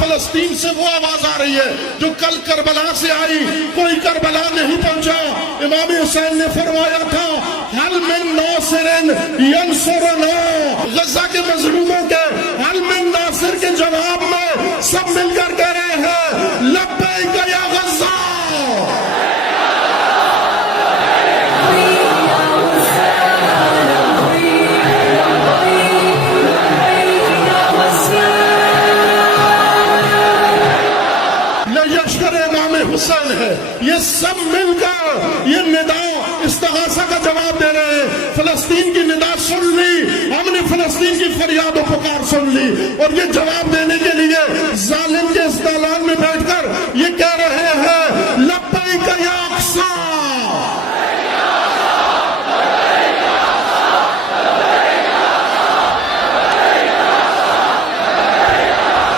فلسطین سے وہ آواز آ رہی ہے جو کل کربلا سے آئی، کوئی کربلا نہیں پہنچا۔ امام حسین نے فرمایا تھا حل من ناصر ینصرنا، غزہ کے مظلوموں کے حل من ناصر کے جواب میں سب مل کر کہہ رہے ہیں لبیک یا غزہ۔ حسین ہے، یہ سب مل کر یہ ندا استغاثہ کا جواب دے رہے ہیں۔ فلسطین کی ندا سن لی ہم نے، فلسطین کی فریاد و پکار سن لی، اور یہ جواب دینے کے